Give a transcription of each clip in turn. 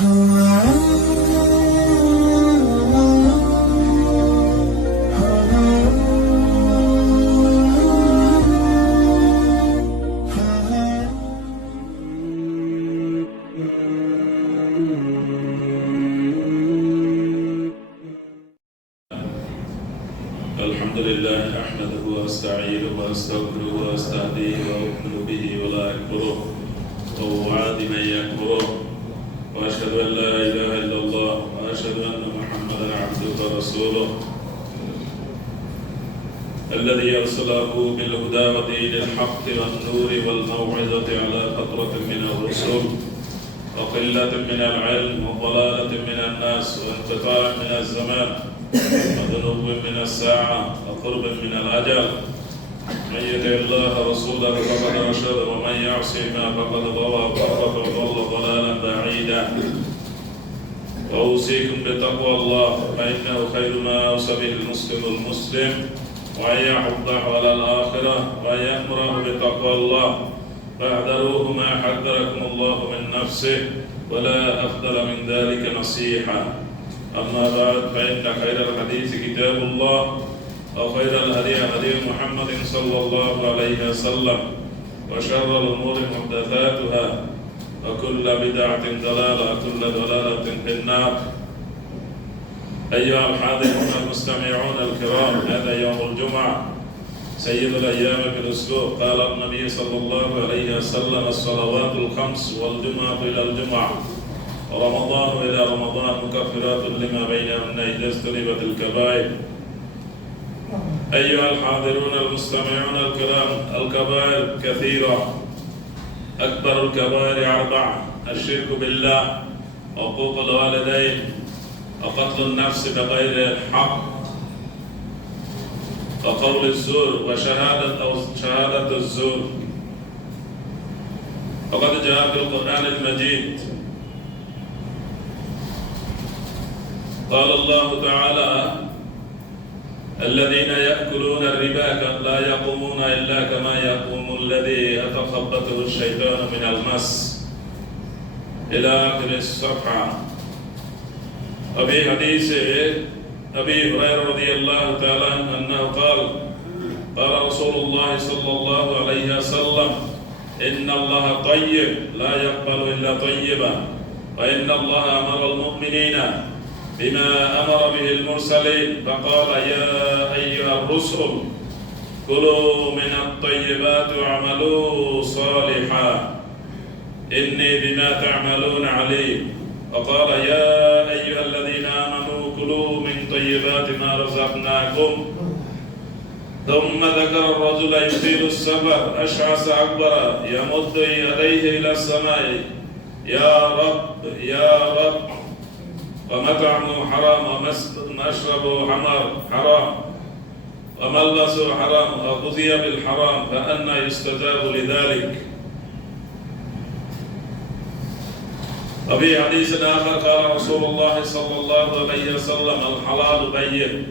الحمد لله أحمده وأستعينه وأستغفره وأستهديه وأؤمن به ولا أكفره وأوعد من يكفره وأشهد أن لا إله إلا الله وأشهد أن محمدا عبده ورسوله الذي أرسله بالهدى ودين الحق والنور والموعظة على فترة من الرسل وقلة من العلم وضلالة من الناس وانقطاع من الزمان وذنوب من الساعة وقرب من الأجل من يطع الله رسوله فقد رشد ومن يعصهما فقد غوى وضل ضلالا بعيدا وأوصيكم بتقوى الله فإنه خير ما أوصى به المسلم وأن يحض على الآخرة وأن يأمره بتقوى الله فاحذروه ما حذركم الله من نفسه ولا أفضل من ذلك نصيحة أما بعد فإن خير الحديث كتاب الله وخير الهدي هدي محمد صلى الله عليه وسلم وشر الأمور محدثاتها وكل بدعة ضلالة وكل ضلالة في النار. أيها الحاضرون المستمعون الكرام، هذا يوم الجمعة سيد الأيام في الأسبوع. قال النبي صلى الله عليه وسلم: الصلوات الخمس والجمعة إلى الجمعة ورمضان إلى رمضان مكفرات لما بينهن إذا اجتنبت الكبائر. أيها الحاضرون المستمعون الكرام، الكبائر كثيرة، أكبر الكبائر 4: الشرك بالله، وعقوق الوالدين، وقتل النفس بغير الحق، وقول الزور، وشهادة الزور. وقد جاء في القرآن المجيد قال الله تعالى: الذين يأكلون الربا لا يقومون إلا كما يقوم الذي يتخبطه الشيطان من المس، إلى آخر الصفحة. وفي حديث أبي هريرة رضي الله تعالى عنه أنه قال رسول الله صلى الله عليه وسلم: إن الله طيب لا يقبل إلا طيبا، وإن الله أمر المؤمنين بما أمر به المرسلين فقال: يا أيها الرسل كلوا من الطيبات واعملوا صالحا إني بما تعملون عليم. وقال: يا أيها الذين آمنوا كلوا من طيبات ما رزقناكم. ثم ذكر الرجل يطيل السفر أشعث أكبر يمد يديه إلى السماء: يا رب يا رب، ومطعمه حرام ومشربه حرام وملبسه حرام وغذي بالحرام فأنى يستجاب لذلك. وفي حديث آخر قال رسول الله صلى الله عليه وسلم: الحلال بين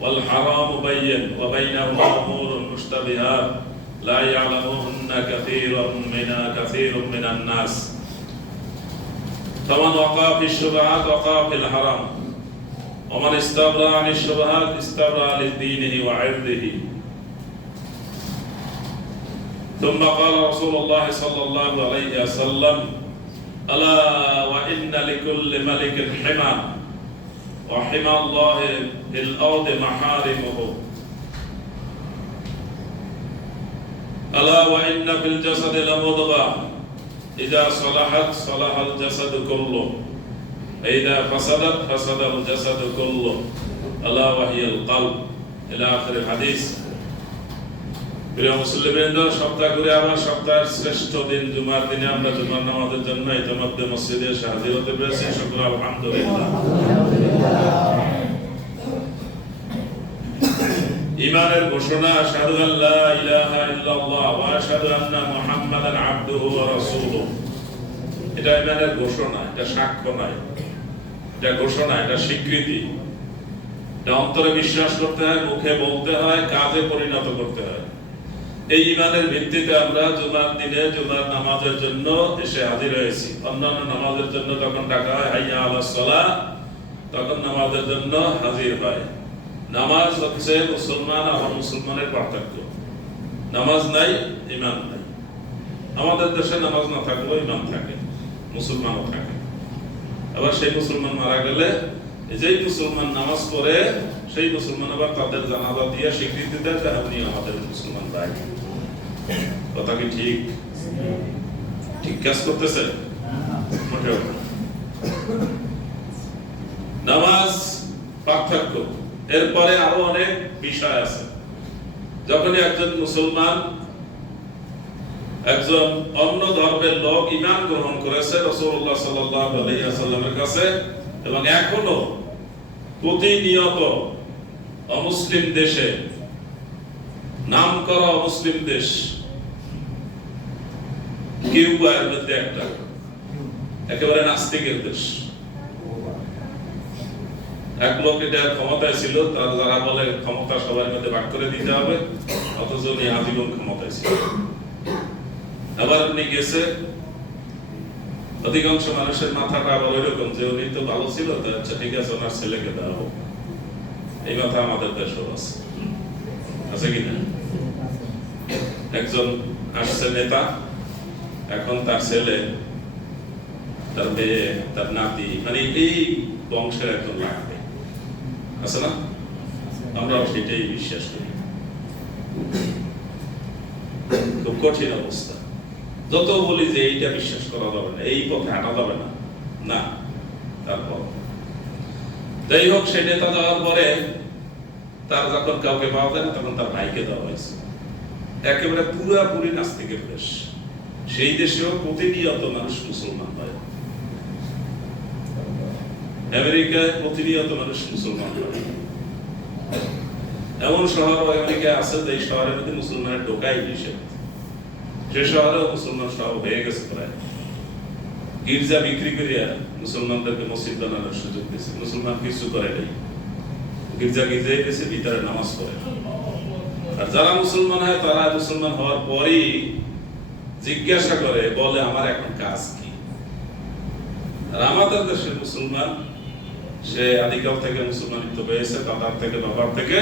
والحرام بين وبينهما أمور مشتبهات لا يعلمهن كثير من الناس، فمن وقع في الشبهات وقع في الحرام، ومن استبرأ عن الشبهات استبرأ لدينه وعرضه. ثم قال رسول الله صلى الله عليه وسلم: ألا وإن لكل ملك حمى، وحمى الله في الأرض محارمه. ألا وإن في الجسد لمضغة إذا صلحت صلح الجسد كله، فإذا فسدت فسد الجسد كله، ألا وهي القلب، إلى آخر الحديث। প্রিয় মুসলিমবৃন্দ, সপ্তাহ করে আবার সপ্তাহের শ্রেষ্ঠ দিন জুমার দিনে আমরা জুমার নামাজের জন্য ইতিমধ্যে মসজিদে এসে হাজির হতে পেরেছি। শুকর আলহামদুলিল্লাহ। ঈমানের ঘোষণা: আশহাদু আল্লা ইলাহা ইল্লাল্লাহ ওয়া আশহাদু আন্না মুহাম্মাদান আবদুহু ওয়া রাসূলুহু। এটা ঈমানের ঘোষণা, এটা সাক্ষ্য নয়, এটা ঘোষণা, এটা স্বীকৃতি। এটা অন্তরে বিশ্বাস করতে হয়, মুখে বলতে হয়, কাজে পরিণত করতে হয়। এই ঈমানের ভিত্তিতে আমরা জুমার দিনে জুমার নামাজের জন্য এসে হাজির হয়েছি। অন্যান্য নামাজের জন্য যখন ডাকা হয় হাইয়া আলাস সালাহ, তখন নামাজের জন্য হাজির হয়। নামাজ হচ্ছে মুসলমান আর মুসলমানের পার্থক্য। নামাজ নাই, ঈমান নাই। আমাদের দেশে নামাজ না থাকলেও ঈমান থাকে, মুসলমানও থাকে। আবার সেই মুসলমান মারা গেলে যেই মুসলমান নামাজ পড়ে সেই মুসলমান আবার তাদের জানাজা দিয়ে স্বীকৃতি দেয় যে আপনি আমাদের মুসলমান ভাই। কথা কি ঠিক? ঠিক কাজ করতেছে? মোটেও না। নামাজ পার্থক্য। এরপরে আরো অনেক বিষয় আছে। যখনই একজন মুসলমান একজন অন্য ধর্মের লোক ঈমান গ্রহণ করেছে রাসূলুল্লাহ সাল্লাল্লাহু আলাইহি ওয়াসাল্লামের কাছে, এবং এখনো প্রতিনিয়ত অমুসলিম দেশে, নামকরা অমুসলিম দেশ কিউবা এর মধ্যে একটা, একেবারে নাস্তিকের দেশ। এক লোক এটা ক্ষমতায় ছিল, তার যারা বলে ক্ষমতা সবার মধ্যে ভাগ করে দিতে হবে, অথচ উনি আজীবন ক্ষমতায় ছিল। আবার উনি গেছে, অধিকাংশ মানুষের মাথাটা আবার ওইরকম যে উনি তো ভালো ছিল, তো আচ্ছা ঠিক আছে ওনার ছেলেকে দেওয়া হোক। এই মাথা আমাদের দেশেও আছে, আছে কিনা? একজন আসছে নেতা, এখন তার ছেলে, তার মেয়ে, তার নাতি, মানে এই বংশের একজন লাগবে, আছে না? আমরাও সেটাই বিশ্বাস করি। খুব কঠিন অবস্থা। যত বলি যে এইটা বিশ্বাস করা যাবে না, এই পথে হাঁটা যাবে না, না। তারপর যাই হোক, সে নেতা যাওয়ার পরে তার যখন কাউকে পাওয়া যায় না, তখন তার ভাইকে দেওয়া হয়েছে। একেবারে পুরাপুরি নাস্তিকের দেশ। সেই দেশেও প্রতিনিয়ত মানুষ মুসলমান হয়। আমেরিকায় প্রতিনিয়ত মানুষ মুসলমান হয়। এমন শহর আমেরিকায় আছে যে শহরের মধ্যে মুসলমানের ঢোকাই নিষেধ। সে শহরেও মুসলমান সব হয়ে গেছে প্রায়। গির্জা বিক্রি করিয়া মুসলমানদেরকে মসজিদ বানানোর সুযোগ দিয়েছে। মুসলমান কিছু করে নাই, গির্জা গির্জায় গেছে, ভিতরে নামাজ পড়ে। আর যারা মুসলমান হয় তারা মুসলমান হওয়ার পরই জিজ্ঞাসা করে, বলে আমার এখন কাজ কি? আর আমাদের দেশের মুসলমান, সে আদিকাল থেকে মুসলমানিত্ব পেয়েছে, দাদার থেকে বাবার থেকে,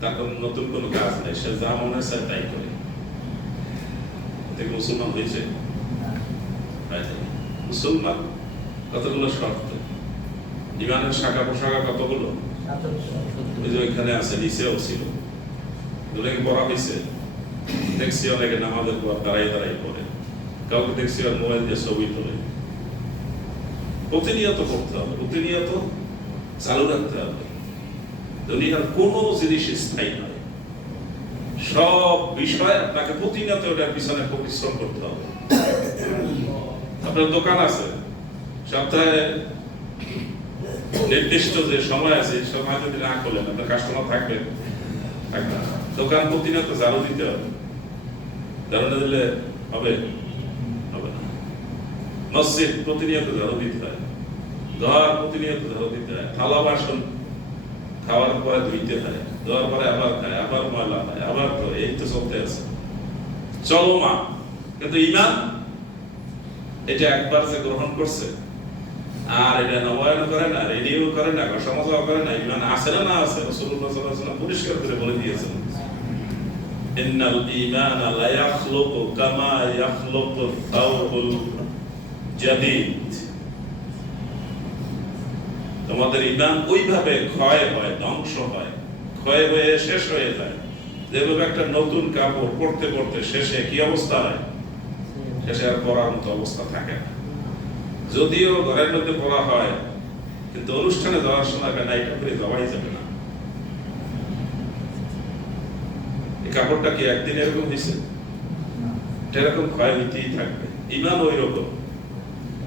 তার নতুন কোনো কাজ নেই, সে যা মনে চায় তাই করে। মুসলমান হয়েছে? মুসলমান কতগুলো শর্ত, ঈমানের শাখা প্রশাখা কতগুলো? ওই যে ওইখানে আছে, নিচেও ছিল, ওগুলোকে পড়া হয়েছে। দেখছি অনেকে নামাজের পর দাঁড়াই দাঁড়াই পড়ে, কাউকে দেখছি আর মোবাইল দিয়ে ছবি তোলে। প্রতিনিয়ত করতে হবে, প্রতিনিয়ত চালু রাখতে হবে। দুনিয়ার কোনো জিনিস স্থায়ী নয়, সব বিষয় আপনাকে প্রতিনিয়ত ওটার পিছনে পরিশ্রম করতে হবে। আপনার দোকান আছে, সপ্তাহে নির্দিষ্ট যে সময় আছে, সময় যদি না খোলেন আপনার কাস্টমার থাকবে না। দোকান প্রতিনিয়ত ঝাড়ু দিতে হবে, ঝাড়ু না দিলে হবে হবে না। মসজিদ প্রতিনিয়ত ঝাড়ু দিতে হয়, ঘর প্রতিনিয়ত ঝাড়ু দিতে হয়, থালা বাসন খাওয়ার পরে ধুইতে হয়, ধোয়ার পরে আবার খায়, আবার ময়লা হয়, আবার ধরে, এই তো চলতে আছে চলমান। কিন্তু ঈমান এটা একবার যে গ্রহণ করছে আর এটা নবায়ন করে না, রেডিও করে না, সমাজও করে না, ঈমান আছে না আছে? রাসূলুল্লাহ সাল্লাল্লাহু আলাইহি ওয়াসাল্লাম পরিষ্কার করে বলে দিয়েছেন, ইন্নাল ঈমানা লা ইয়াখলুকু কামা ইয়াখলুকু থাওবুল জাদীদ। তোমাদের ঈমান ওইভাবে ক্ষয় হয়, ধ্বংস হয়, ক্ষয় হয়ে শেষ হয়ে যায়, যেভাবে একটা নতুন কাপড় পরতে পরতে শেষে কি অবস্থা হয়? শেষে আর পরার মতো অবস্থা থাকে না। যদিও ঘরের মধ্যে পড়া হয়, কিন্তু অনুষ্ঠানে যাওয়ার সময় নাইটা করে যাওয়াই যাবে না। এই কাপড়টা কি একদিন এরকম হয়েছে? এরকম ক্ষয় হইতেই থাকবে। ঈমান ওই রকম।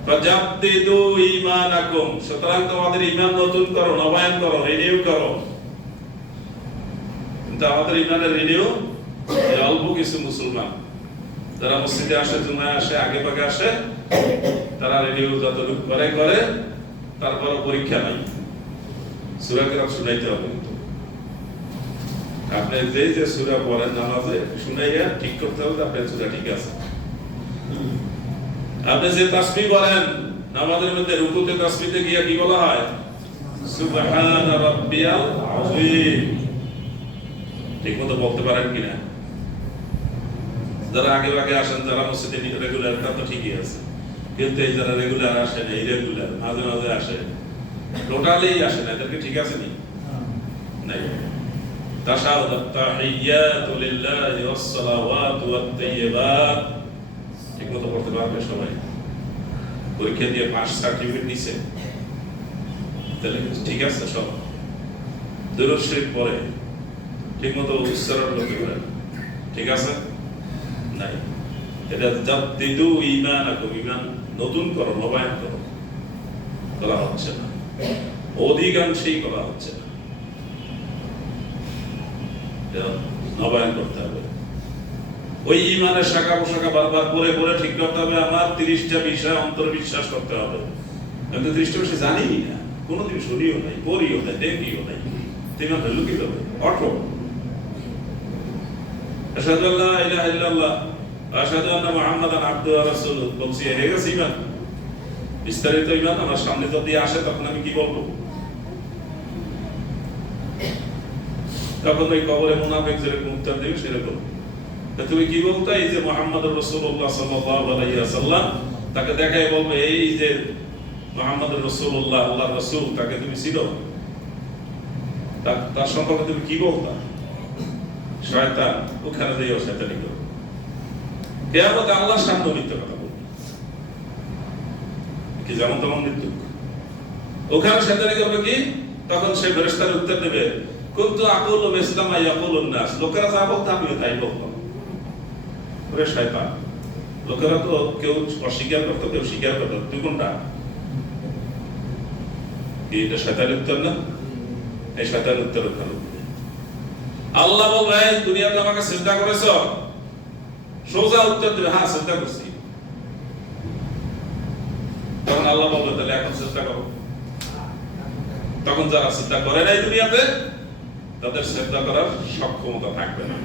ফাজাদ্দিদু ঈমানাকুম, সুতরাং তোমাদের ঈমান নতুন করো, নবায়ন করো, রিনিউ করো। কিন্তু আমাদের ঈমানের রিনিউ অল্প কিছু মুসলমান যারা মসজিদে আসে, জুমায় আসে, আগে ভাগে আসে, তারা রিনিউ যতটুকু করে করে, তারপর পরীক্ষা নাই। সূরা কেরাত শুনাইতে হবে, কিন্তু আপনি যে সূরা পড়েন নামাজে শুনাইয়া ঠিক করতে হবে আপনার সূরা ঠিক আছে। আপনি যে তাসবিহ করেন নামাজের মধ্যে রুকুতে তাসবিহতে গিয়া কি বলা হয়? সুবহানা রাব্বিয়াল আযীম। ঠিকমতো বলতে পারেন কিনা? যারা আগে আগে আসেন, যারা মসজিদে রেগুলার, তা তো ঠিকই আছে, কিন্তু এই যারা রেগুলার আসেন, এই রেগুলার মাঝে মাঝে আসে, টোটালি আসে না, এদেরকে ঠিক আছে নি? নাই। তাশাহুদ আত-তাহিয়াতু লিল্লাহি ওয়াস-সালাওয়াতু ওয়াত-তাইয়্যিবাত ঠিকমতো পড়তে পারবে সবাই? পরীক্ষা দিয়ে পাস সার্টিফিকেট নিছে, তাহলে ঠিক আছে সব। দুরূদ শরীফ পড়ে ঠিকমতো উচ্চারণ করতে পারে, ঠিক আছে? নাই। এটা জাদ্দিদু ঈমানাকুম, ঈমান নতুন করো, নবায়ন করো, করা হচ্ছে না, অধিকাংশই করা হচ্ছে না। নবায়ন করতে হবে। ওই ঈমানের শাখা পোশাখা বারবার পরে পরে ঠিক করতে হবে। আমার 30টা বিষয় অন্তর্বিশ্বাস করতে হবে। আমি তো 30টা বিষয় জানি না, কোনোদিন শুনিও নাই, পড়িও নাই, দেখিও নাই। তুমি আমার লুকিয়ে দেবে অটো। আশহাদু আল্লা ইলাহা ইল্লাল্লাহ আশহাদু আন্না মুহাম্মাদান আবদুহু ওয়া রাসূলুহু বলছি, হয়ে গেছে ঈমান। বিস্তারিত ঈমান আমার সামনে যদি আসে তখন আমি কি বলবো? তখন ওই কবরে মুনাফিক যেরকম উত্তর দেবে সেরকম। তুমি কি বলতে? এই যে মুহাম্মদুর রাসূলুল্লাহ সাল্লাল্লাহু আলাইহি ওয়াসাল্লাম, তাকে দেখাই বলবে এই যে মুহাম্মদুর রাসূলুল্লাহ, আল্লাহর রাসূল, তাকে তুমি চিনো? তার সম্পর্কে তুমি কি বলতা? শয়তান, ওখানে যাইও শয়তানি করো। কিয়ামতে আল্লাহর সামনে মিথ্যা কথা বলবে, কি যেমন তেমন মৃত্যু। ওখানে শয়তানি করবে কি? তখন সে ফেরেশতার উত্তর দেবে, কুনতু আকুলু মিসলা মা ইয়াকুলুন নাস, লোকেরা যা বলতো আমিও তাই বলতাম। ওরে শয়তান, লোকেরা তো কেউ অস্বীকার করতো, কেউ স্বীকার করতো, তুই কোনটা? এটা শয়তানের উত্তর না? এই শয়তানের উত্তর ওখানে। আল্লাহ বলবে, দুনিয়াতে আমাকে সিজদা করেছো? সোজা উত্তর দেবে, হ্যাঁ সিজদা করছি। তখন আল্লাহ বলবে, তাহলে এখন সিজদা করো। তখন যারা সিজদা করে নাই দুনিয়াতে, তাদের সিজদা করার সক্ষমতা থাকবে না।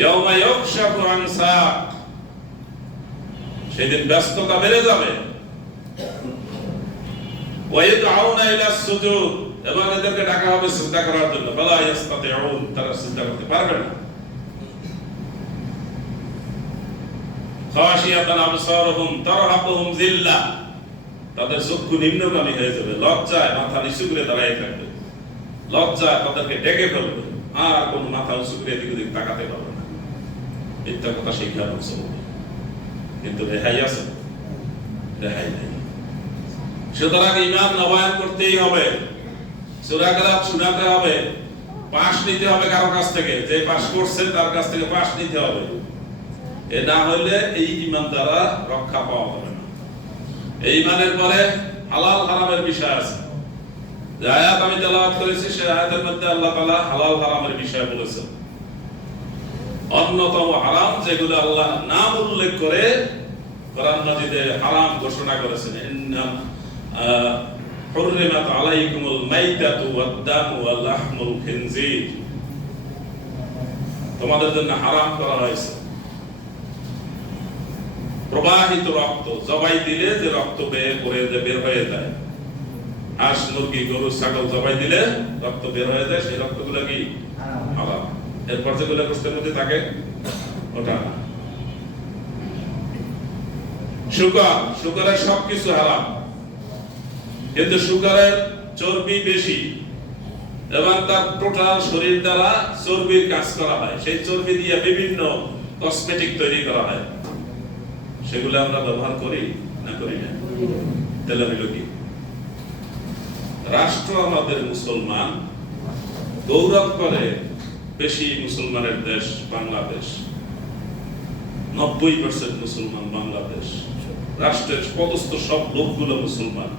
ইয়াউমা ইউকশাফু আন সাক, সেদিন ব্যস্ততা বেড়ে যাবে। ওয়া ইয়াদউনা ইলা সুজুদ, এবং এদেরকে ডাকা হবে সিজদা করার জন্য। ফালা ইস্তাতিউন, তারা সিজদা করতে পারবে না। খাশিয়াতান আবসারুহুম তারহাকুহুম যিল্লাহ, তাদের চক্ষু নিম্নগামী হয়ে যাবে, লজ্জায় মাথা নিচু করে দাঁড়িয়ে থাকবে, লজ্জায় তাদেরকে ডেকে ফেলবে, আর কোন মাথা উঁচু করে এদিক ওদিক তাকাতে পারবে না। মিথ্যা কথা শিক্ষা হচ্ছে, কিন্তু রেহাই আছে? রেহাই নেই। সুতরাং ঈমান নবায়ন করতেই হবে, সূরা কেরাত শোনাতে হবে, পাস নিতে হবে কারো কাছ থেকে, যে পাস করছে তার কাছ থেকে পাস নিতে হবে। এ না হইলে এই ঈমান দ্বারা রক্ষা পাওয়া যাবে না। এই ঈমানের পরে হালাল হারামের বিষয় আছে। যে আয়াত আমি তেলাওয়াত করেছি, সেই আয়াতের মধ্যে আল্লাহ তাআলা হালাল হারামের বিষয় বলেছেন। অন্যতম হারাম যেগুলো আল্লাহ নাম উল্লেখ করে কোরআন মাজিদে হারাম ঘোষণা করেছেন, ইন্না হুররিমাত আলাইকুমুল মাইতাতু ওয়াদ-দামু ওয়া লাহমুল খিনজির, তোমাদের জন্য হারাম করা হয়েছে প্রবাহিত রক্ত, জবাই দিলে যে রক্ত বের হয়ে যায়, হাঁস মুরগি গরু ছাগল জবাই দিলে রক্ত বের হয়ে যায়, সেই রক্তগুলো কি হারাম। এরপর যেগুলো গোশতের মধ্যে থাকে ওটা না। শুকরের সবকিছু হারাম, কিন্তু শুকরের চর্বি বেশি এবং তার টোটাল শরীর দ্বারা চর্বির কাজ করা হয়। সেই চর্বি দিয়ে বিভিন্ন কসমেটিক তৈরি করা হয়, সেগুলো আমরা ব্যবহার করি না করি না? তাহলে হইল কি? রাষ্ট্র আমাদের মুসলমান, গৌরব করে বেশি মুসলমানের দেশ বাংলাদেশ, 90% মুসলমান বাংলাদেশ, রাষ্ট্রের পদস্থ সব লোকগুলো মুসলমান,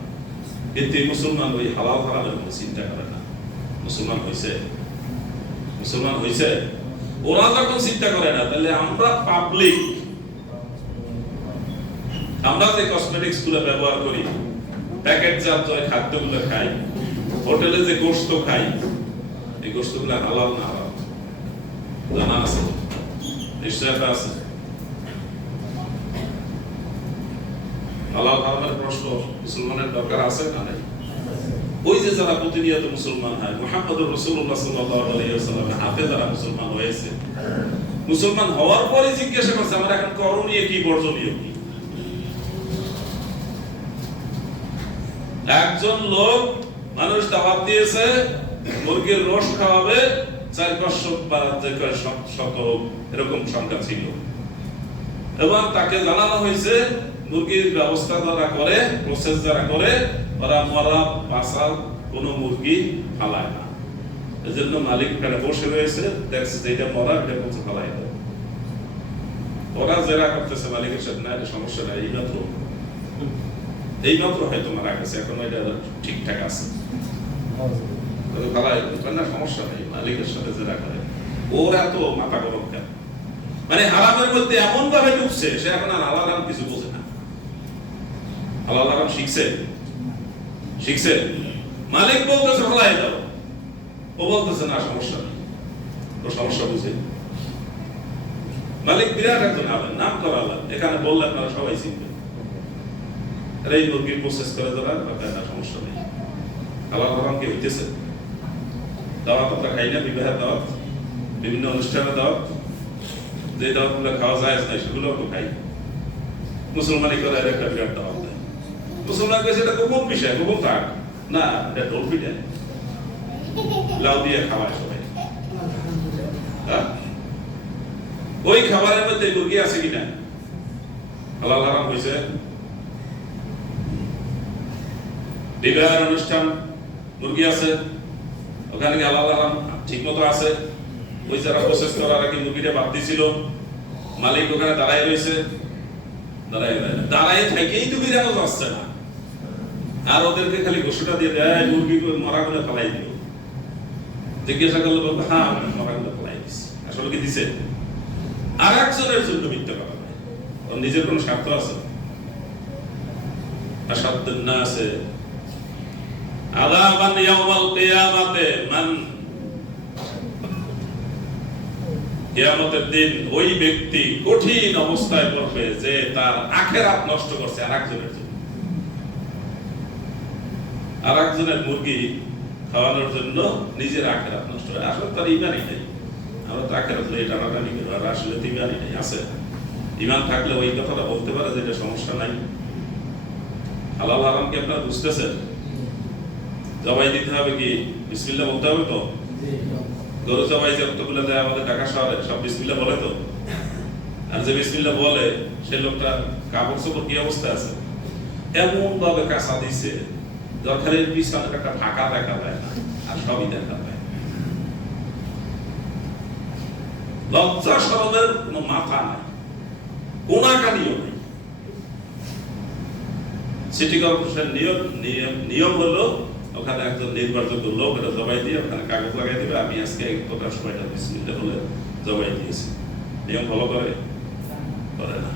কিন্তু এই মুসলমান ওই হালাল হারামের কোনো চিন্তা করে না। মুসলমান হয়েছে? মুসলমান হয়েছে? ওরা যখন চিন্তা করে না, তাহলে আমরা পাবলিক, আমরা যে কসমেটিক্স গুলো ব্যবহার করি, প্যাকেটজাত যে খাদ্যগুলো খাই, হোটেলে যে গোশত খাই, এই গোশতগুলো হালাল না হারাম জানা আছে? নিশ্চয়তা আছে? হালাল হারামের প্রশ্ন মুসলমানের দরকার আছে না নাই? ওই যে যারা প্রতিনিয়ত মুসলমান হয়, মুহাম্মদুর রাসূলুল্লাহ সাল্লাল্লাহু আলাইহি ওয়াসাল্লামের হাতে যারা মুসলমান হয়েছে, মুসলমান হওয়ার পরে জিজ্ঞাসা করছে আমরা এখন করণীয় কি, বর্জনীয় কি? একজন লোক মানুষ দাওয়াত দিয়েছে মুরগির রোস্ট খাওয়াবে, 4-500 বা যে কয় শত এরকম সংখ্যা ছিল, এবং তাকে জানানো হয়েছে মুরগির ব্যবস্থা যারা করে, প্রসেস যারা করে, ওরা মরা বাঁচা কোনো মুরগি ফালায় না। এজন্য মালিক এখানে বসে রয়েছে, দেখছে যেটা মরা এটা বলছে ফালাই দাও। ওরা জেরা করতেছে মালিকের সাথে, না এটা সমস্যা নাই, এইমাত্র হয়তো মারা গেছে, এখন এটা ঠিকঠাক আছে, ফালাই না, সমস্যা নেই, মালিকের সাথে জেরা করে। ওরা তো মাথা গরম কেন? মানে হারামের মধ্যে এমন ভাবে ঢুকছে সে এখন আর হালাল হারাম কিছু বোঝে না। হালাল হারাম শিখছে, মালিক বলতেছে ফালাই দাও, ও বলতেছে না সমস্যা নেই, ও সমস্যা বুঝে। মালিক বিরাট একজন আলেম, নাম করা আলেম, এখানে বললে আপনারা সবাই চিনবেন। এই মুরগির প্রসেস করে দেওয়ার না, সমস্যা নেই। হালাল হারাম কি হইতেছে? দাওয়াত আমরা খাই না, বিবাহের দাওয়াত, বিভিন্ন অনুষ্ঠানের দাওয়াত, যে দাওয়াতগুলো খাওয়া যায় না সেগুলো তো খাই। মুসলমানি করে একটা বিরাট দাওয়াত দেয়, মুসলমান কাছে এটা গোপন বিষয়, গোপন থাক না, এটা টোল পিঠে লাউ দিয়ে খাওয়ায় সবাই। ওই খাবারের মধ্যে মুরগি আছে কিনা হালাল হারাম হয়েছে? বিবাহের অনুষ্ঠান মুরগি আছে, ওখানে কি হালাল হারাম ঠিক মতো আছে? ওই যারা প্রসেস করার আগে মুরগিটা বাদ দিয়েছিল, মালিক ওখানে দাঁড়ায় রয়েছে, দাঁড়ায় থেকেই তো বিরানো যাচ্ছে না, আর ওদেরকে খালি ঘোষণা দিয়ে দেয় মুরগি মরা গুলো ফেলাই দিল। জিজ্ঞাসা করলে বলবে হ্যাঁ মরা গুলো ফেলাই দিচ্ছে, আসলে কি দিছে? আর একজনের জন্য মিথ্যা কথা নয়, ওর নিজের কোনো স্বার্থ আছে? আসাদুন নাসে আযাবান ইয়াউমাল কিয়ামাতে মান, কিয়ামতের দিন ওই ব্যক্তি কঠিন অবস্থায় পড়বে যে তার আখিরাত নষ্ট করছে আরেকজনের জন্য, আরেকজনের মুরগি খাওয়ানোর জন্য নিজের আখিরাত নষ্ট হয়। আসলে তার ঈমানই নেই। আমরা তো আখিরাত লইয়া টানাটানি করি, আর আসলে তো ঈমানই নেই। আছে ঈমান থাকলে ওই কথাটা বলতে পারে যে এটা সমস্যা নাই। হালাল হারাম কি আপনারা বুঝতেছেন? জবাই দিতে হবে কি বিসমিল্লাহ বলতে হবে তো? গরু জবাই যে কতগুলো দেয় আমাদের ঢাকা শহরে, সব বিসমিল্লাহ বলে তো? আর যে বিসমিল্লাহ বলে সেই লোকটা কাপড় চোপড় কি অবস্থা আছে? এমন ভাবে কাঁচা দিছে দরকারের পিছনে একটা ফাঁকা দেখা যায় না, আর সবই দেখা যায়। লজ্জা শরমের কোনো মাথা নাই, কোনাকানিও নেই। সিটি কর্পোরেশন নিয়ম হলো ওখানে একজন নির্ভরযোগ্য লোক এটা জবাই দিয়ে ওখানে কাগজ লাগাই দিবে, আমি আজকে কটার সময়টা বিসমিল্লাহ বলে জবাই দিয়েছি। নিয়ম ফলো করে না।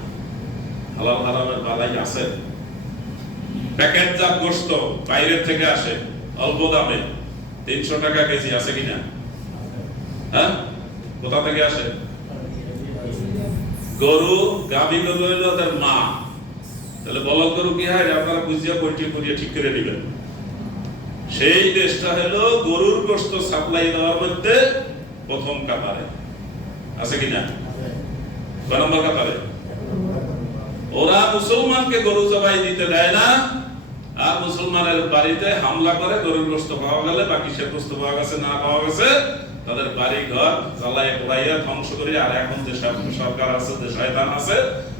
হালাল হারামের বালাই আছে। প্যাকেটজাত গোশত বাইরের থেকে আসে অল্প দামে, 300 টাকা কেজি, আছে কিনা? হ্যাঁ, কোথা থেকে আসে? গরু, গাভী গরু হলো তার মা। তাহলে বলদ গরু কি হয় আপনারা বুঝিয়া পরিচয় ঠিক করে নেবেন। সেই দেশটা হলো গরুর গোশত সাপ্লাই দেওয়ার মধ্যে প্রথম কাতারে, আছে কিনা? কয় নম্বর কাতারে? ওরা মুসলমানকে গরু জবাই দিতে দেয় না, আর মুসলমানের বাড়িতে হামলা করে গরুর গোশত পাওয়া গেলে বা কিসের গোশত পাওয়া গেছে না পাওয়া গেছে তাদের বাড়ি ঘর জ্বালায় পোড়াইয়া ধ্বংস করে। আর এখন যে সরকার আছে, যে শয়তান আছে,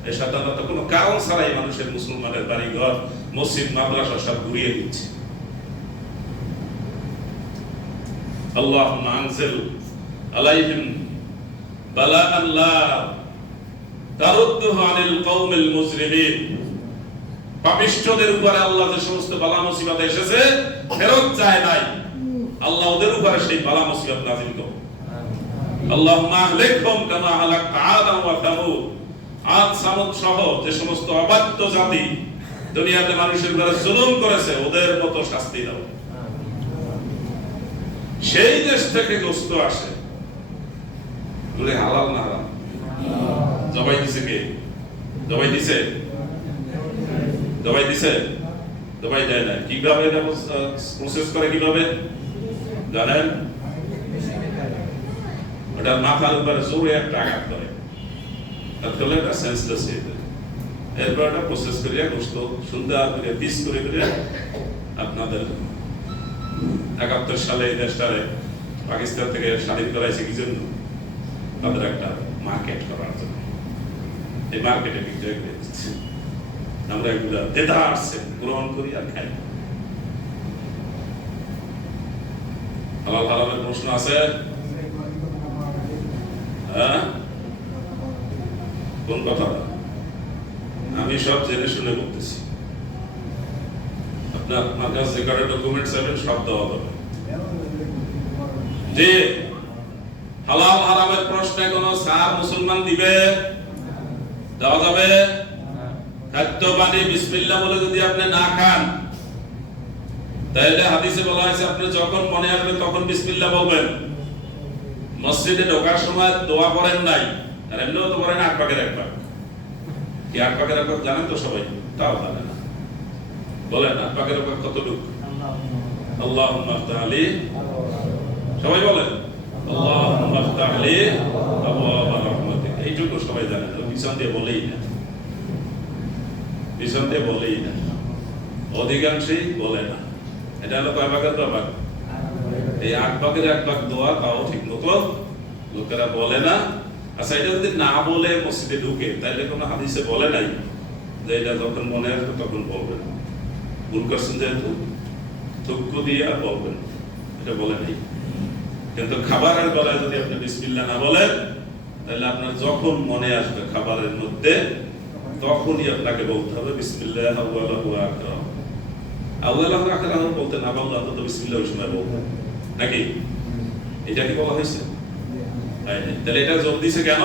এই শয়তানরা তো কোনো কারণ ছাড়াই মানুষের মুসলমানের বাড়ি ঘর মসজিদ মাদ্রাসা সব ঘুরিয়ে দিচ্ছে। আল্লাহুম্মা আনজিল আলাইহিম বালাআন লা তারুদ্দুহু আনিল কওমিল মুজরিমিন। পাপিষ্ঠদের উপরে আল্লাহ যে সমস্ত বালা মুসিবত এসেছে ফেরত যায় নাই, আল্লাহ ওদের উপরে সেই বালা মুসিবত নাযিল করো। আল্লাহুম্মা আহলিকহুম কামা আহলাকতা আদ ওয়া সামুদ। আদ সামুদ সহ যে সমস্ত অবাধ্য জাতি দুনিয়াতে মানুষের উপরে জুলুম করেছে ওদের মতো শাস্তি দাও। সেই দেশ থেকে গোশত আসে, বলে হালাল না হারাম? জবাই দিছে কে? জবাই দিছে? জবাই দিছে? জবাই দেয় না। কিভাবে এটা প্রসেস করে, কিভাবে জানেন? ওটা মাথার উপরে জোরে একটা আঘাত করে, আঘাত করলে এটা সেন্সলেস হয়ে যায়। এরপর এটা প্রসেস করিয়া গোশত সুন্দর করে পিস করে করে আপনাদের 71 সালে এই দেশটারে পাকিস্তান থেকে স্বাধীন করাইছে কি জন্য? তাদের একটা মার্কেট করার জন্য। এই মার্কেটে বিক্রয় করে দিচ্ছে। আমরা এগুলা দেদা আসছে গ্রহণ করি আর খাই। হালাল হারামের প্রশ্ন আছে? হ্যাঁ, কোন কথাটা? আমি সব জেনে শুনে বলতেছি। আপনার কাছে যে কটা ডকুমেন্টস আছে সব দেওয়া হবে। যে হালাল হারামের প্রশ্নে কোন সার মুসলমান দিবে? দেওয়া যাবে? খাদ্য পানি বিসমিল্লাহ বলে যদি আপনি না খান, তাহলে হাদিসে বলা হয়েছে আপনি যখন মনে আসবে তখন বিসমিল্লাহ বলবেন। মসজিদে ঢোকার সময় দোয়া করেন নাই, আর এমনিও তো করেন 8 পাকের 1 পাক। কি 8 পাকের 1 পাক জানেন তো সবাই? তাও জানেন না। বলেন 8 পাকের 1 পাক কতটুকু? আল্লাহুম্মা আফতাহ আলী, সবাই বলেন আল্লাহুম্মা আফতাহ আলী আবওয়াব রাহমাতিক। এইটুকু সবাই জানেন, পিছন দিয়ে বলেই না, পিছন দিয়ে বলেই না, অধিকাংশই বলে না। এটা হলো কয় ভাগের 2 ভাগ? এই 8 ভাগের 1 ভাগ দোয়া তাও ঠিক মতো লোকেরা বলে না। আচ্ছা, এটা যদি না বলে মসজিদে ঢুকে, তাহলে কোনো হাদিসে বলে নাই যে এটা যখন মনে আসবে তখন বলবেন। ভুল করছেন যেহেতু থুক্কু দিয়ে আর বলবেন, এটা বলে নাই। কিন্তু খাবারের বেলায় যদি আপনি বিসমিল্লাহ না বলেন, তাহলে আপনার যখন মনে আসবে খাবারের মধ্যে, তখনই আপনাকে বলতে হবে বিসমিল্লাহ আউয়ালাহু ওয়া আখিরাহু। আউয়ালাহু ওয়া আখিরাহু বলতে না বললে তো বিসমিল্লাহ ওই সময় বলবেন নাকি? এটা কি বলা হয়েছে? তাহলে এটা জোর দিছে কেন?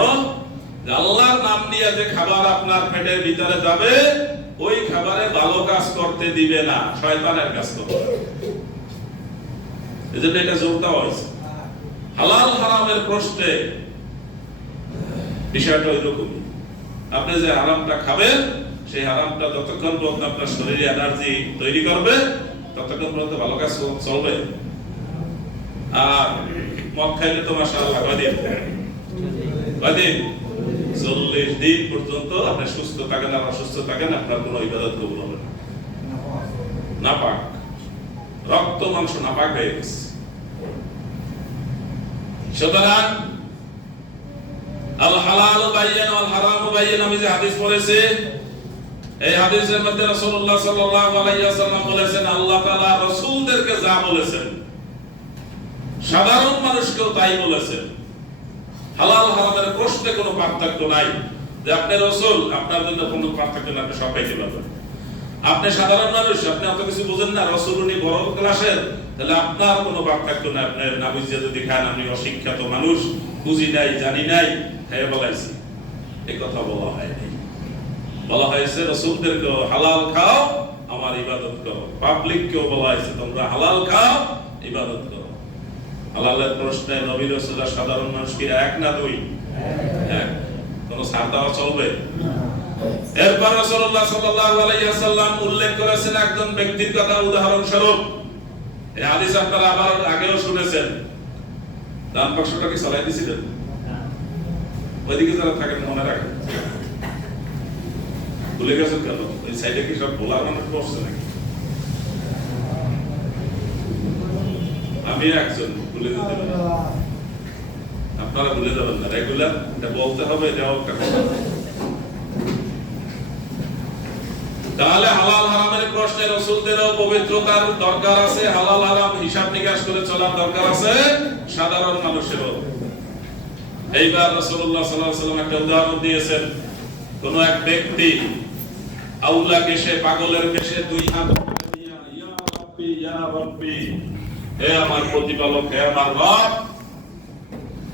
যে আল্লাহর নাম নিয়ে যে খাবার আপনার পেটের ভিতরে যাবে, ওই খাবারে ভালো কাজ করতে দিবে না, শয়তানের কাজ করবে। এজন্য এটা জোর দেওয়া হয়েছে। হালাল হারামের প্রশ্নে বিষয়টা ওইরকমই। আপনি যে হারামটা খাবেন, সেই হারামটা যতক্ষণ পর্যন্ত আপনার শরীরে এনার্জি তৈরি করবে, ততক্ষণ পর্যন্ত ভালো কাজ চলবে। আর মদ খাইলে তো মাশাআল্লাহ কয়দিন 40 দিন পর্যন্ত আপনি সুস্থ থাকেন আর অসুস্থ থাকেন, আপনার কোনো ইবাদত কবুল হবে না। নাপাক, রক্ত মাংস নাপাক হয়ে গেছে। সুতরাং আল হালাল বাইয়িন ওয়াল হারাম বাইয়িন, আমি যে হাদিস পড়েছি, এই হাদিসের মধ্যে রাসূলুল্লাহ সাল্লাল্লাহু আলাইহি ওয়াসাল্লাম বলেছেন, আল্লাহ তাআলা রাসূলদেরকে যা বলেছেন সাধারণ মানুষকেও তাই বলেছেন। হালাল হারামের প্রশ্নে কোনো পার্থক্য নাই। যে আপনি রাসূল, আপনার জন্য কোনো পার্থক্য নাই, আপনি সব পাইতে পারবেন। আপনি সাধারণ মানুষ, আপনি এত কিছু বুঝেন না, রাসূল উনি বড় ক্লাসের, তাহলে আপনার কোনো পার্থক্য নাই। আপনি না বুঝে যদি খান, আপনি অশিক্ষিত মানুষ, বুঝি নাই জানি নাই খাইয়া বলাইছি, এই কথা বলা হয়নি। বলা হয়েছে রাসূলদেরকে হালাল খাও, আমার ইবাদত করো। পাবলিককেও বলা হয়েছে তোমরা হালাল খাও, ইবাদত করো। হালালের প্রশ্নে নবী রাসূলরা সাধারণ মানুষ কি এক না দুই? এক। কোনো ছাড় দেওয়া চলবে? এরপর রাসূলুল্লাহ সাল্লাল্লাহু আলাইহি ওয়াসাল্লাম উল্লেখ করেছেন একজন ব্যক্তির কথা উদাহরণ স্বরূপ। এই হাদিস আপনারা আবার আগেও শুনেছেন। দান বাক্সটা কি চালাই দিয়েছিলেন? ওইদিকে যারা থাকেন মনে রাখেন। ভুলে গেছেন কেন? ওই সাইডে কি সব বলার মানুষ বসছে নাকি? আমি একজন ভুলে যেতে পারি, আপনারা ভুলে যাবেন না। রেগুলার এটা বলতে হবে, এটাও একটা কথা। তাহলে হালাল হারামের প্রশ্নে রাসূলদেরও পবিত্রতার দরকার আছে, হালাল হারাম হিসাব নিকাশ করে চলার দরকার আছে সাধারণ মানুষেরও। এইবার রাসূলুল্লাহ সাল্লাল্লাহু আলাইহি ওয়াসাল্লাম একটা উদাহরণ দিয়েছেন। কোন এক ব্যক্তি আউলা কেশে, পাগলের কেশে দুই হাত দিয়া ইয়া রাব্বি ইয়া রাব্বি, হে আমার প্রতিপালক, হে আমার রব,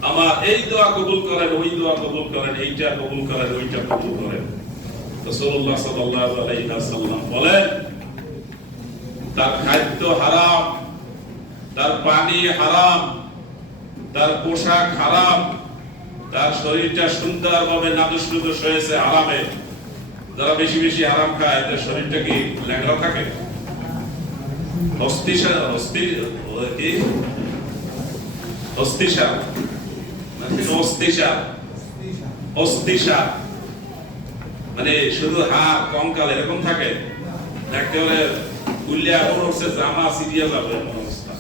আমার এই দোয়া কবুল করেন, ওই দোয়া কবুল করেন, এইটা কবুল করেন, ওইটা কবুল করেন। রাসূলুল্লাহ সাল্লাল্লাহু আলাইহি ওয়াসাল্লাম বলেন, তার খাদ্য হারাম, তার পানি হারাম, তার পোশাক হারাম, তার শরীরটা সুন্দরভাবে নাদুস নুদুস হয়েছে হারামে। যারা বেশি বেশি হারাম খায় তার শরীরটা কি ল্যাংড়া থাকে? মানে শুধু হাত কঙ্কাল এরকম থাকে, একেবারে উল্লিয়া পড়ছে, জামা সিরিয়া যাবে এমন অবস্থা।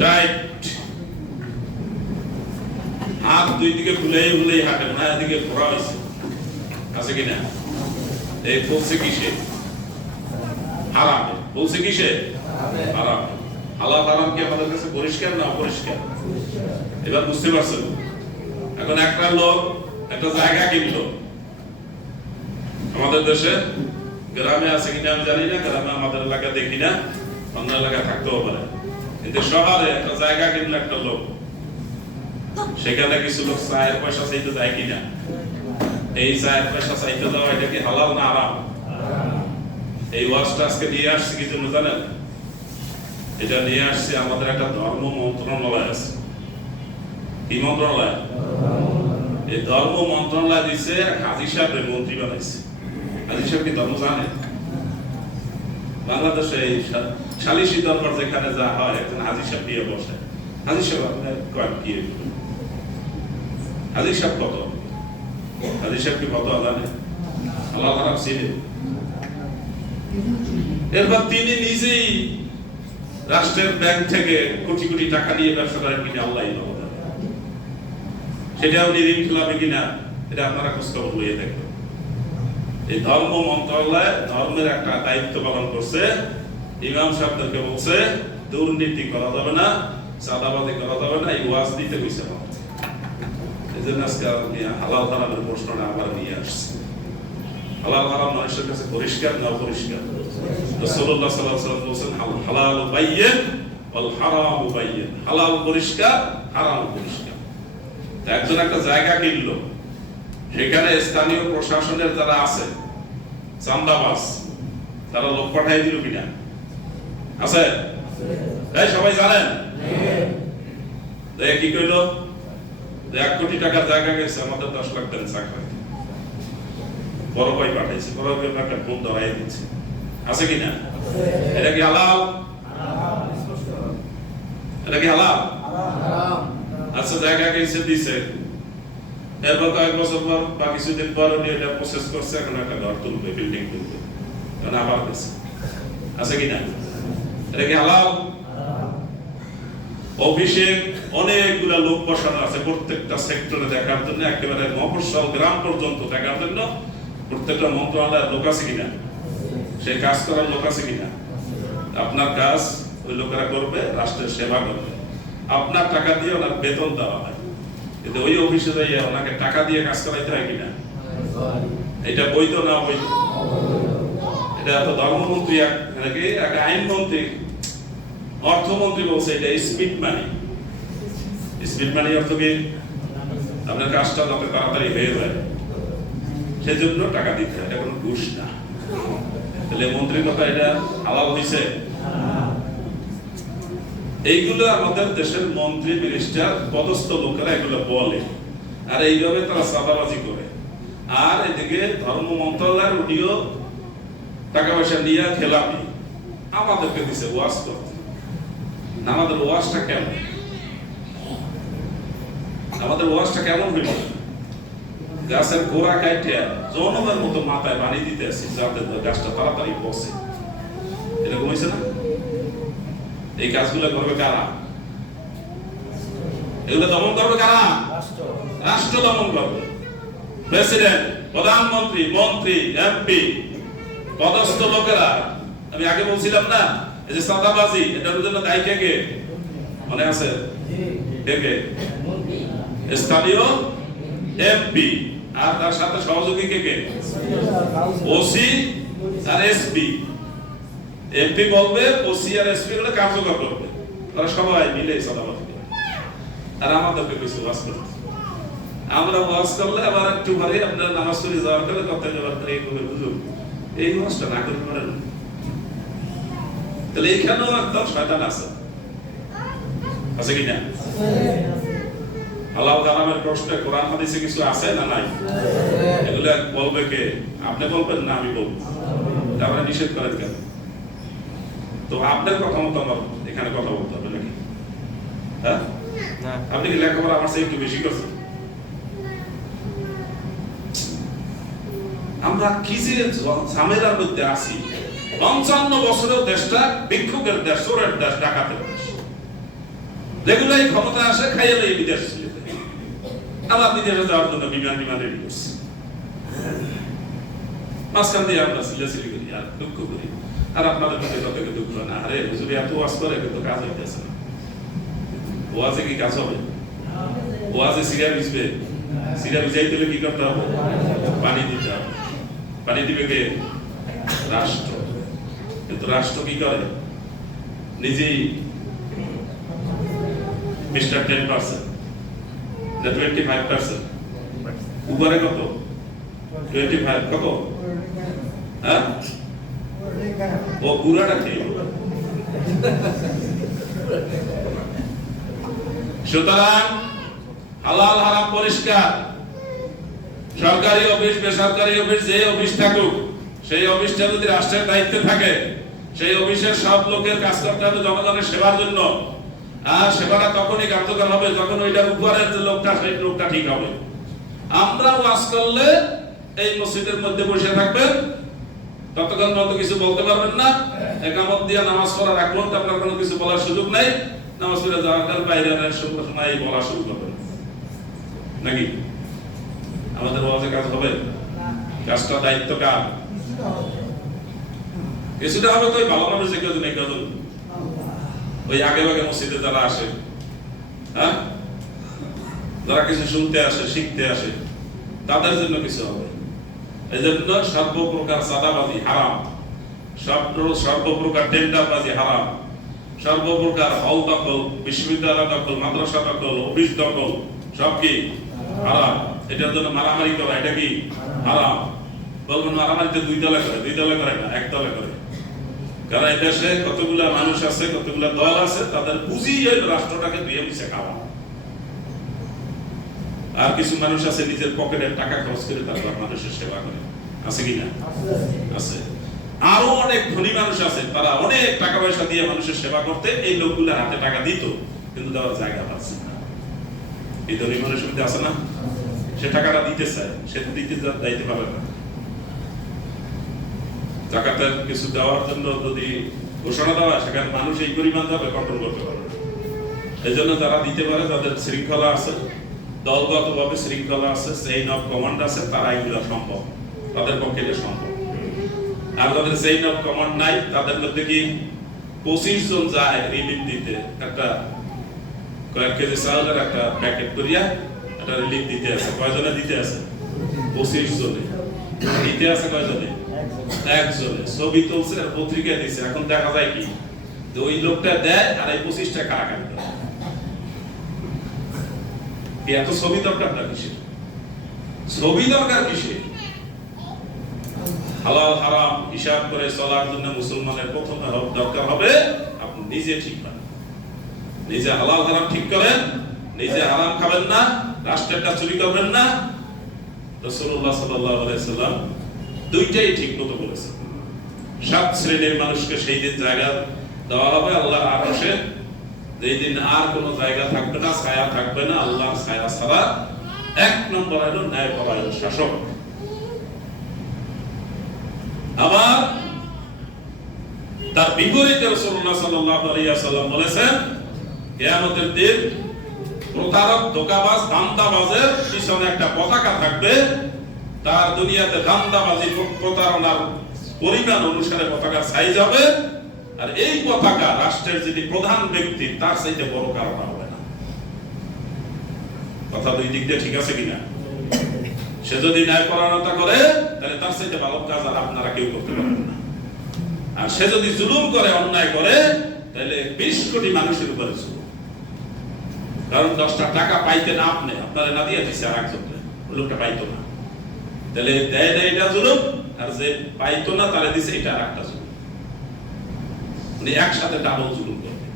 টাইট হাত দুই দিকে ফুলেই ফুলেই হাঁটে, না এদিকে ঘোরা হয়েছে, আছে কিনা? এই বলছে কিসে? হারাম। বলছে কিসে? হারাম। হালাল হারাম কি আমাদের কাছে পরিষ্কার না অপরিষ্কার? এবার বুঝতে পারছেন? এখন একটা লোক একটা জায়গা কিনলো, আমাদের দেশে গ্রামে আছে কিনা আমি জানি না, গ্রামে আমাদের এলাকা দেখি না, অন্য এলাকায় থাকতেও পারে, কিন্তু শহরে একটা জায়গা কিনলো একটা লোক, সেখানে কিছু লোক চায়ের পয়সা চাইতে যায় কিনা? এই চায়ের পয়সা চাইতে দেওয়া এটা কি হালাল না হারাম? এই ওয়াজটা আজকে নিয়ে আসছি কি জন্য জানেন? এটা নিয়ে আসছি, আমাদের একটা ধর্ম মন্ত্রণালয় আছে। কি মন্ত্রণালয়? এই ধর্ম মন্ত্রণালয় দিচ্ছে হাজী সাহেবের মন্ত্রী বানাইছে। হাজী সাহেব কি ধর্ম জানে? বাংলাদেশে এই সালিশি দরবার যেখানে যা হয়, একজন হাজী সাহেব দিয়ে বসে। হাজী সাহেব আপনার কয়েক কি? হাজী সাহেব কত? হাজী সাহেব কি কত জানে? আল্লাহ হারাম ছিলেন। এরপর তিনি নিজেই রাষ্ট্রের ব্যাংক থেকে কোটি কোটি টাকা নিয়ে ব্যবসা করেন কিনা আল্লাহই ভালো জানে। সেটা উনি ঋণ খেলাবে কিনা এটা আপনারা খোঁজ খবর লইয়ে দেখবেন। এই ধর্ম মন্ত্রণালয় ধর্মের একটা দায়িত্ব পালন করছে, ইমাম সাহেবদেরকে বলছে দুর্নীতি করা যাবে না, চাঁদাবাজি করা যাবে না, এই ওয়াজ দিতে কইছে। এই জন্য আজকে হালাল হারামের প্রশ্নটা আবার নিয়ে আসছে। হালাল হারাম মানুষের কাছে পরিষ্কার না অপরিষ্কার? রাসূলুল্লাহ সাল্লাল্লাহু আলাইহি ওয়াসাল্লাম বলেছেন হালাল বাইয়িন ওয়াল হারাম বাইয়িন। হালাল পরিষ্কার, হারাম পরিষ্কার। একজন একটা জায়গা কিনলো, সেখানে স্থানীয় প্রশাসনের যারা আছে চান্দাবাজ, তারা লোক পাঠাই দিল কিনা? আছে? এই সবাই জানেন? কি কইলো? 1 কোটি টাকার জায়গা গেছে, আমাদের 10 লাখ দেন চাকরি। বড় ভাই পাঠাইছে, বড় ভাই একটা ফোন ধরাই দিচ্ছে, আছে কিনা? এটা কি হালাল? এটা কি হালাল? আচ্ছা, জায়গা গেছে দিছে, এরপর কয়েক বছর পর বা কিছুদিন পর উনি এটা প্রসেস করছে, এখন একটা ঘর তুলবে, বিল্ডিং তুলবে, এখন আবার গেছে, আছে কিনা? এটা কি হালাল? অফিসে অনেকগুলা লোক বসানো আছে, প্রত্যেকটা সেক্টরে দেখার জন্য, একেবারে মফস্বল গ্রাম পর্যন্ত দেখার জন্য প্রত্যেকটা মন্ত্রণালয়ের লোক আছে কিনা? সেই কাজ করার লোক আছে কিনা? আপনার কাজ ওই লোকেরা করবে, রাষ্ট্রের সেবা করবে, আপনার টাকা দিয়ে ওনার বেতন দেওয়া হয়, কিন্তু ওই অফিসে যাইয়া ওনাকে টাকা দিয়ে কাজ করাইতে হয় কিনা? এটা বৈধ না অবৈধ? এটা তো ধর্মমন্ত্রী নাকি এক আইনমন্ত্রী, অর্থমন্ত্রী বলছে এটা স্পিড মানি। স্পিড মানি অর্থ কি? আপনার কাজটা যাতে তাড়াতাড়ি হয়ে যায় সেজন্য টাকা দিতে হয়, এটা কোনো ঘুষ না। তাহলে মন্ত্রীর কথা এটা হালাল হইছে? এইগুলো আমাদের দেশের মন্ত্রী মিনিস্টার পদস্থ লোকেরা এগুলো বলে, আর এইভাবে তারা চাঁদাবাজি করে। আর এদিকে ধর্ম মন্ত্রণালয়ের উনিও টাকা পয়সা নিয়ে খেলাপি আমাদেরকে দিছে ওয়াজ করতে। আমাদের ওয়াজটা কেমন? আমাদের ওয়াজটা কেমন হইল? গাছের গোড়া কাটে জনমের মতো মাথায় পানি দিতে আসি যাতে গাছটা তাড়াতাড়ি বসে, এরকম হয়েছে না? এই কাজগুলো করবে কারা? এগুলো দমন করবে কারা? রাষ্ট্র দমন করবে। প্রেসিডেন্ট, প্রধানমন্ত্রী, মন্ত্রী, এমপি, পদস্থ লোকেরা। আমি আগে বলছিলাম না, এই যে চাঁদাবাজি, এটার জন্য দায়ী কে কে মনে আছে? কে কে? স্থানীয় এমপি, আর তার সাথে সহযোগী কে কে? ওসি আর এসপি। এমপি বলবে, ওসি আর এসপি গুলো কার্যকর করবে, তারা সবাই মিলে চাঁদাবাজি করে। আর আমাদেরকে কিছু ওয়াজ করতে, আমরা ওয়াজ করলে আবার একটু পরে আপনার নামাজ পড়ে যাওয়ার পরে কথা বলতে এইভাবে বুঝুন, এই ওয়াজটা না করতে পারেন। তাহলে এইখানেও একদম শয়তান আছে। আছে কি না? হালাল হারামের প্রশ্নে কোরআন হাদিসে কিছু আছে না নাই? এগুলো বলবে কে? আপনি বলবেন না আমি বলবো? তারপরে নিষেধ করেন কেন? তো আপনার কথা মতো আমার এখানে কথা বলতে হবে নাকি? হ্যাঁ, আপনি কি লেখাপড়া আমার চেয়ে একটু বেশি করছেন? আমরা কি যে ঝামেলার মধ্যে আছি। ৫৫ বছরেও দেশটা ভিক্ষুকের দেশ, চোরের দেশ, ডাকাতের দেশ। যেগুলাই ক্ষমতা আসে খাইয়ালে বিদেশ চলে যায়। আবার বিদেশে যাওয়ার জন্য বিমান রেডি করছে। মাঝখান দিয়ে আমরা সিলাসিলি করি আর দুঃখ করি। আর আপনাদের মধ্যে কত দুঃখ না, আরে হুজুর এত ওয়াজ করে কিন্তু কাজ হইতেছে না। ওয়াজে কি কাজ হবে? ওয়াজে সিরা ভিজবে, সিরা ভিজাইতে হলে কি করতে হবে? পানি দিতে হবে। পানি দিবে কে? রাষ্ট্র। কিন্তু রাষ্ট্র কি করে? নিজেই মিস্টার 10% না 25%? উপরে কত? 25 কত? হ্যাঁ, ও পুরাটা খেয়ে। সুতরাং হালাল হারাম পরিষ্কার। সরকারি অফিস, বেসরকারি অফিস, যে অফিস থাকুক, সেই অফিসটা যদি রাষ্ট্রের দায়িত্বে থাকে, সেই অফিসের সব লোকের কাজ করতে হবে জনগণের সেবার জন্য। আর সেবাটা তখনই কার্যকর হবে যখন ওইটার উপরের যে লোকটা, সেই লোকটা ঠিক হবে। আমরা ওয়াজ করলে এই মসজিদের মধ্যে বসে থাকবেন, ততক্ষণ পর্যন্ত কিছু বলতে পারবেন না। একামত দিয়ে নামাজ পড়ার আগ পর্যন্ত আপনার কোনো কিছু বলার সুযোগ নাই। নামাজ পড়ে যাওয়ার পর বাইরে সময় বলা শুরু করবেন নাকি? আমাদের ওয়াজে কাজ হবে? কাজটা দায়িত্ব কার? কিছুটা হবে তো ওই ভালো মানুষ যে কেউজন কেউজন ওই আগে আগে মসজিদে যারা আসে, হ্যাঁ, যারা কিছু শুনতে আসে, শিখতে আসে, তাদের জন্য কিছু হবে। এই জন্য সর্বপ্রকার চাঁদাবাজি হারাম, সর্বপ্রকার টেন্ডারবাজি হারাম, সর্বপ্রকার হল দখল, বিশ্ববিদ্যালয় দখল, মাদ্রাসা দখল, অফিস দখল, সব কি হারাম। এটার জন্য মারামারি করা, এটা কি হারাম। বলবেন মারামারিতে দুই দলে করে না, এক দলে করে। কারণ এই দেশে কতগুলা মানুষ আছে, কতগুলা দল আছে, তাদের পুঁজি হইল রাষ্ট্রটাকে ধুয়ে মুছে খাওয়া। আর কিছু মানুষ আছে নিজের পকেটের টাকা খরচ করে তারপর মানুষের সেবা করে। আছে কি না? আছে। আরো অনেক ধনী মানুষ আছে, তারা অনেক টাকা পয়সা দিয়ে মানুষের সেবা করতে এই লোকগুলোর হাতে টাকা দিত, কিন্তু দেওয়ার জায়গা পাচ্ছে না। এই ধনী মানুষের মধ্যে আছে না? সে টাকাটা দিতে চায়, সে দিতে যাইতে পারে না। জাকাতের কিছু দেওয়ার জন্য যদি ঘোষণা দেওয়া, সেখানে মানুষ এই পরিমাণ যাবে কন্ট্রোল করতে পারে। এই জন্য যারা দিতে পারে, তাদের শৃঙ্খলা আছে, দলগতভাবে শৃঙ্খলা আছে, চেইন অফ কমান্ড আছে, তারা এগুলো সম্ভব, তাদের পক্ষে এটা সম্ভব। আর যাদের চেইন অফ কমান্ড নাই, তাদের মধ্যে কি 25 জন যায় রিলিফ দিতে, একটা কয়েক কেজি চাউলের একটা প্যাকেট করিয়া একটা রিলিফ দিতে আছে। কয়জনে দিতে আছে? 25 জনে দিতে আছে। কয়জনে? একজনে। ছবি তুলছে আর পত্রিকায় দিছে। এখন দেখা যায় কি, যে ওই লোকটা দেয় আর এই 25টা কারাকারি করে। এত ছবি দরকার কিসের? ছবি দরকার কিসের? হালাল হারাম হিসাব করে চলার জন্য মুসলমানের প্রথমে দরকার হবে আপনি নিজে ঠিক করেন, নিজে হালাল হারাম ঠিক করেন, নিজে হারাম খাবেন না, রাষ্ট্রেরটা চুরি করবেন না। রাসূলুল্লাহ সাল্লাল্লাহু আলাইহি সাল্লাম দুইটাই ঠিক মতো বলেছেন। 7 শ্রেণীর মানুষকে সেই দিন জায়গা দেওয়া হবে আল্লাহর আরশে, যেই দিন আর কোনো জায়গা থাকবে না, ছায়া থাকবে না আল্লাহর ছায়া ছাড়া। 1 নম্বর হলো ন্যায়পরায়ণ শাসক। আবার তার বিপরীতে রাসূলুল্লাহ সাল্লাল্লাহু আলাইহি ওয়াসাল্লাম বলেছেন, কিয়ামতের দিন প্রতারক, ধোঁকাবাজ, ধান্দাবাজের পিছনে একটা পতাকা থাকবে। তার দুনিয়াতে ধান্দাবাজি, প্রতারণার পরিমাণ অনুসারে পতাকার সাইজ হবে। আর এই পতাকা রাষ্ট্রের যিনি প্রধান ব্যক্তি, তার চাইতে বড় কারণ হবে না। কথা দুই দিক দিয়ে ঠিক আছে কিনা? সে যদি ন্যায়পরায়ণতা করে, তাহলে তার চাইতে ভালো কাজ আর আপনারা কেউ করতে পারবেন না। আর সে যদি জুলুম করে, অন্যায় করে, তাহলে 20 কোটি মানুষের উপরে জুলুম। কারণ 10টা টাকা পাইতেন আপনি, আপনারা না দিয়ে দিচ্ছে আর একজন, লোকটা পাইতো না, তাহলে দেয় না, এটা জুলুম। আর যে পাইতো না তারে দিছে, এটা আর একটা জুলুম। মানে একসাথে ডাবল জুলুম করবে।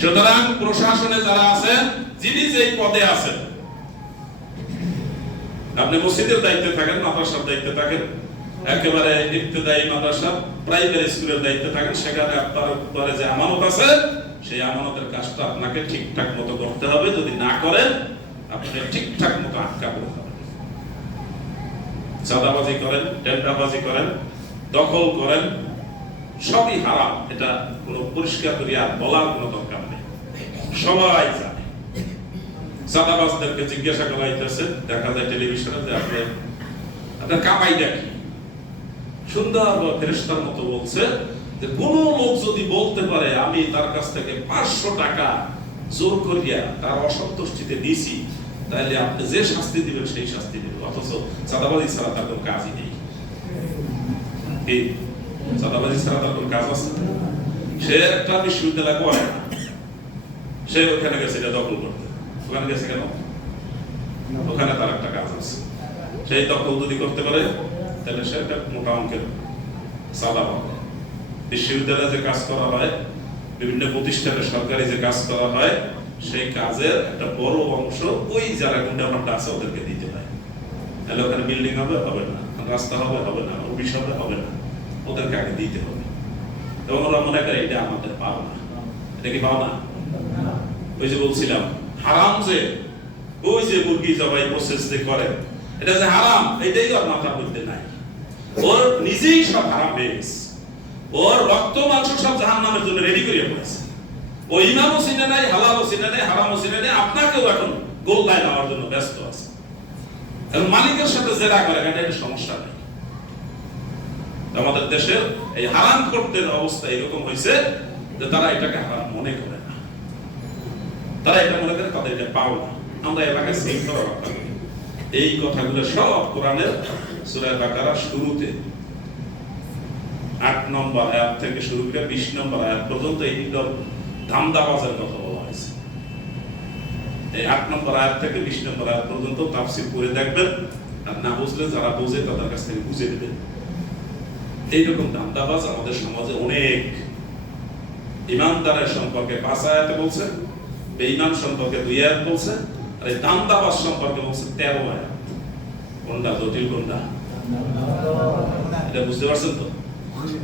সুতরাং প্রশাসনে যারা আছেন, যিনি যেই পদে আছেন, আপনি মসজিদের দায়িত্বে থাকেন, মাদ্রাসার দায়িত্বে থাকেন, একেবারে ইবতেদায়ী মাদ্রাসা প্রাইমারি স্কুলের দায়িত্বে থাকেন, সেখানে আপনার উপরে যে আমানত আছে সেই আমানতের কাজটা আপনাকে ঠিকঠাক মতো করতে হবে। যদি না করেন আপনি ঠিকঠাক মতো আটকা পড়ে যাবেন। চাঁদাবাজি করেন, টেন্ডারবাজি করেন, দখল করেন, সবই হারাম। এটা কোনো পরিষ্কার করে আর বলার কোনো দরকার নেই, সবাই জানে। চাঁদাবাজদেরকে জিজ্ঞাসা করা হইতেছে, দেখা যায় টেলিভিশনে যে আপনার কামাইটা কি, সুন্দর ফেরেশতার মতো বলছে যে কোন লোক যদি বলতে পারে আমি তার কাছ থেকে 500 টাকা জোর করিয়া তার অসন্তুষ্টিতে দিছি, তাহলে আপনি যে শাস্তি দিবেন সেই শাস্তি দিবেন। অথচ চাঁদাবাজি ছাড়া তার কোনো কাজই নেই। এই চাঁদাবাজি ছাড়া তার কোনো কাজ আছে? সে একটা বিশ্ববিদ্যালয় পড়ে না, সে ওখানে গেছে এটা দখল করতে। ওখানে গেছে কেন? ওখানে তার একটা কাজ আছে। সেই দখল যদি করতে পারে তাহলে সে একটা মোটা অঙ্কের চাঁদা পাবে। বিশ্ববিদ্যালয়ে যে কাজ করা হয়, বিভিন্ন প্রতিষ্ঠানে সরকারি যে কাজ করা হয়, সেই কাজের একটা বড় অংশ ওই যারা গুন্ডামান্ডা আছে ওদেরকে দিতে হয়। তাহলে ওখানে বিল্ডিং হবে, হবে না, রাস্তা হবে, হবে না, অফিস হবে, হবে না, ওদেরকে আগে দিতে হবে। এবং ওরা মনে করে এটা আমাদের পাও না। এটা কি পাও না? ওই যে বলছিলাম হারাম, যে ওই যে মুরগি জবাই প্রসেস যে করে, এটা যে হারাম, এটাই ওর মাথা বলতে নাই। ওর নিজেই সব হারাম হয়ে গেছে। ওর রক্ত মাংস সব জাহান্নামের জন্য রেডি করিয়া পড়েছে। ও ইমামও চিনে নাই, হালালও চিনে নাই, হারামও চিনে নাই, আপনাকেও এখন গোল্লায় নেওয়ার জন্য ব্যস্ত আছে। এবং মালিকের সাথে জেরা করে, এটা সমস্যা নেই। আমাদের দেশের এই হারাম করতের অবস্থা এরকম হয়েছে যে তারা এটাকে হারাম মনে করে না, তারা এটা মনে করে তাদের এটা পাও না। আমরা এলাকায় শৃঙ্খলা রক্ষা করি। এই কথাগুলো সব কোরআনের সূরা বাকারা শুরুতে 8 নম্বর আয়াত থেকে শুরু করে 20 নম্বর আয়াত পর্যন্ত এই ধান্দাবাজের কথা বলা হয়েছে। এই 8 নম্বর আয়াত থেকে 20 নম্বর আয়াত পর্যন্ত তাফসীর করে দেখবেন, আর না বুঝলে যারা বোঝে তাদের কাছ থেকে বুঝে নেবেন। এইরকম ধান্দাবাজ আমাদের সমাজে অনেক। ইমানদারের সম্পর্কে 5 আয়াতে বলছে, বেঈমান সম্পর্কে 2 আয়াত বলছে, আর এই ধান্দাবাজ সম্পর্কে বলছে 13 আয়াত। কোনটা জটিল, কোনটা? এটা বুঝতে পারছেন তো?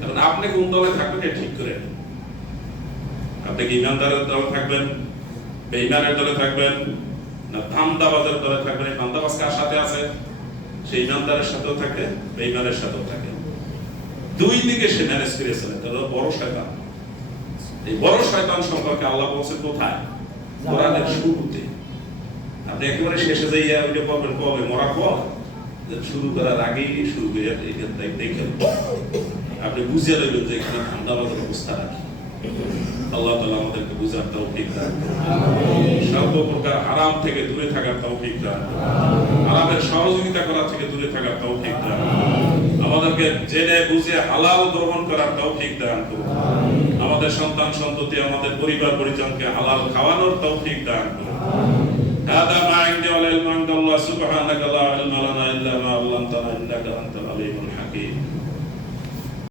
কারণ আপনি কোন দলে থাকবেন এটা ঠিক করে নিন। আপনি কি ইমানদারের দলে থাকবেন, বেঈমানের দলে থাকবেন, না ধান্দাবাজের দলে থাকবেন? এই ধান্দাবাজ কার সাথে আছে? সেই ইমানদারের সাথেও থাকে, বেঈমানের সাথেও থাকে। দুই দিকে সে ম্যানেজ করেছেন। তাহলে বড় শয়তান। এই বড় শয়তান সম্পর্কে আল্লাহ বলছেন কোথায়? কোরআনের শুরুতে। আপনি একেবারে শেষে যাইয়া ওইটা বলবেন কবে? মরার পর? শুরু করার আগেই শুরু করে দেখেন, আপনি বুঝিয়ে দেবেন যে এখানে ধান্দাবাজের অবস্থা রাখি। আল্লাহ তাআলা আমাদেরকে বুঝার তৌফিক দান করুন। সর্বপ্রকার হারাম থেকে দূরে থাকার তৌফিক দান করুন। হারামের সহযোগিতা করা থেকে দূরে থাকার তৌফিক দান করুন। আমাদেরকে জেনে বুঝে হালাল গ্রহণ করার তৌফিক দান করুন। আমাদের সন্তান সন্ততি, আমাদের পরিবার পরিজনকে হালাল খাওয়ানোর তৌফিক দান করুন।